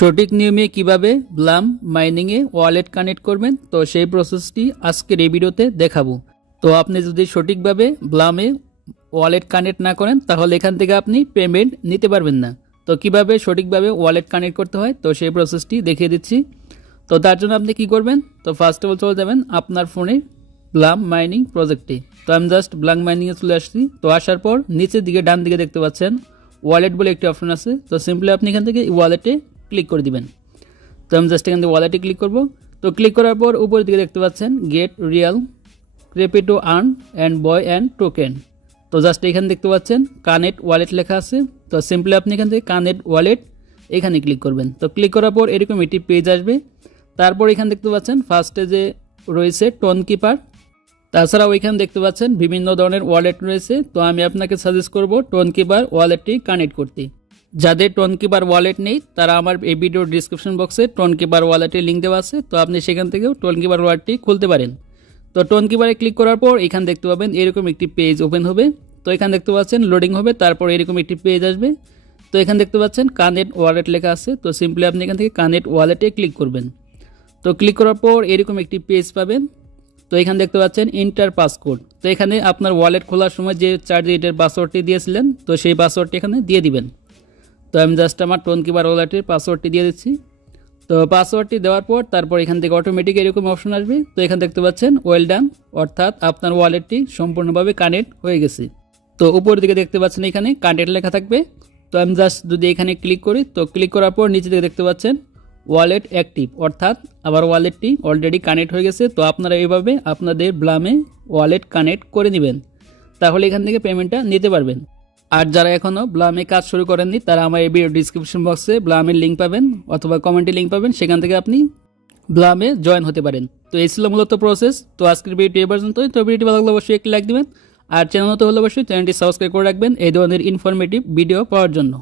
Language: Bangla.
সঠিক নিয়মে কিভাবে ব্লাম মাইনিংয়ে ওয়ালেট কানেক্ট করবেন, তো সেই প্রসেসটি আজকের এই ভিডিওতে দেখাবো। তো আপনি যদি সঠিকভাবে ব্লামে ওয়ালেট কানেক্ট না করেন তাহলে এখান থেকে আপনি পেমেন্ট নিতে পারবেন না। তো কিভাবে সঠিকভাবে ওয়ালেট কানেক্ট করতে হয় তো সেই প্রসেসটি দেখিয়ে দিচ্ছি। তো তার জন্য আপনি কি করবেন, তো ফার্স্ট অফ অল চলে যাবেন আপনার ফোনে ব্লাম মাইনিং প্রজেক্টে। তো আমি জাস্ট ব্লাম মাইনিংয়ে চলে আসছি। তো আসার পর নিচের দিকে ডান দিকে দেখতে পাচ্ছেন ওয়ালেট বলে একটি অপশন আছে। তো সিম্পলি আপনি এখান থেকে ওয়ালেটে ক্লিক করে দিবেন। তো আমি জাস্ট এখান থেকে ওয়ালেটে ক্লিক করব। তো ক্লিক করার পর উপরের দিকে দেখতে পাচ্ছেন get real crypto earn and buy and token. তো জাস্ট এখানে দেখতে পাচ্ছেন কানেক্ট ওয়ালেট লেখা আছে। তো সিম্পলি আপনি এখান থেকে কানেক্ট ওয়ালেট এখানে ক্লিক করবেন। তো ক্লিক করার পর এরকম একটি পেজ আসবে। তারপর এখানে দেখতে পাচ্ছেন ফার্স্টে যে রয়েছে টোন কিপার, তাছাড়াও এখানে দেখতে পাচ্ছেন বিভিন্ন ধরনের ওয়ালেট রয়েছে। তো আমি আপনাকে সাজেস্ট করব টোন কিপার ওয়ালেটটি কানেক্ট করতে। যাদের টোন কিপার ওয়ালেট নেই তারা আমার এই ভিডিওর ডিসক্রিপশন বক্সে টোন কিপার ওয়ালেটের লিঙ্ক দেওয়া আছে। তো আপনি সেখান থেকেও টোন কিপার ওয়ালেটটি খুলতে পারেন। তো টোন কিপারে ক্লিক করার পর এখানে দেখতে পাবেন এরকম একটি পেজ ওপেন হবে। তো এখানে দেখতে পাচ্ছেন লোডিং হবে, তারপর এরকম একটি পেজ আসবে। তো এখানে দেখতে পাচ্ছেন কানেক্ট ওয়ালেট লেখা আছে। তো সিম্পলি আপনি এখান থেকে কানেক্ট ওয়ালেটে ক্লিক করবেন। তো ক্লিক করার পর এরকম একটি পেজ পাবেন। তো এখানে দেখতে পাচ্ছেন ইন্টার পাসকোড। তো এখানে আপনার ওয়ালেট খোলার সময় যে 4 ডিজিটের পাসওয়ার্ডটি দিয়েছিলেন তো সেই পাসওয়ার্ডটি এখানে দিয়ে দিবেন। তো আমি জাস্ট আমার টোন কিপার ওয়ালেটের পাসওয়ার্ডটি দিয়ে দিচ্ছি। তো পাসওয়ার্ডটি দেওয়ার পর তারপর এখান থেকে অটোমেটিক এরকম অপশন আসবে। তো এখানে দেখতে পাচ্ছেন ওয়েল ডান, অর্থাৎ আপনার ওয়ালেটটি সম্পূর্ণভাবে কানেক্ট হয়ে গেছে। তো উপরের দিকে দেখতে পাচ্ছেন এখানে কানেক্ট লেখা থাকবে। তো আমি জাস্ট যদি এখানে ক্লিক করি, তো ক্লিক করার পর নিচে দিকে দেখতে পাচ্ছেন ওয়ালেট অ্যাক্টিভ, অর্থাৎ আমার ওয়ালেটটি অলরেডি কানেক্ট হয়ে গেছে। তো আপনারা এইভাবে আপনাদের ব্লামে ওয়ালেট কানেক্ট করে নেবেন, তাহলে এখান থেকে পেমেন্টটা নিতে পারবেন। আর যারা এখনও ব্লামে কাজ শুরু করেননি তারা আমার এই ভিডিও ডিসক্রিপশন বক্সে ব্লামের লিঙ্ক পাবেন অথবা কমেন্টে লিঙ্ক পাবেন, সেখান থেকে আপনি ব্লামে জয়েন হতে পারেন। তো এই ছিল মূলত প্রসেস। তো আজকের ভিডিওটি এই পর্যন্তই। তো ভিডিওটি ভালো লাগলে অবশ্যই একটি লাইক দিবেন, আর চ্যানেল তো হলে অবশ্যই চ্যানেলটি সাবস্ক্রাইব করে রাখবেন এই ধরনের ইনফরমেটিভ ভিডিও পাওয়ার জন্য।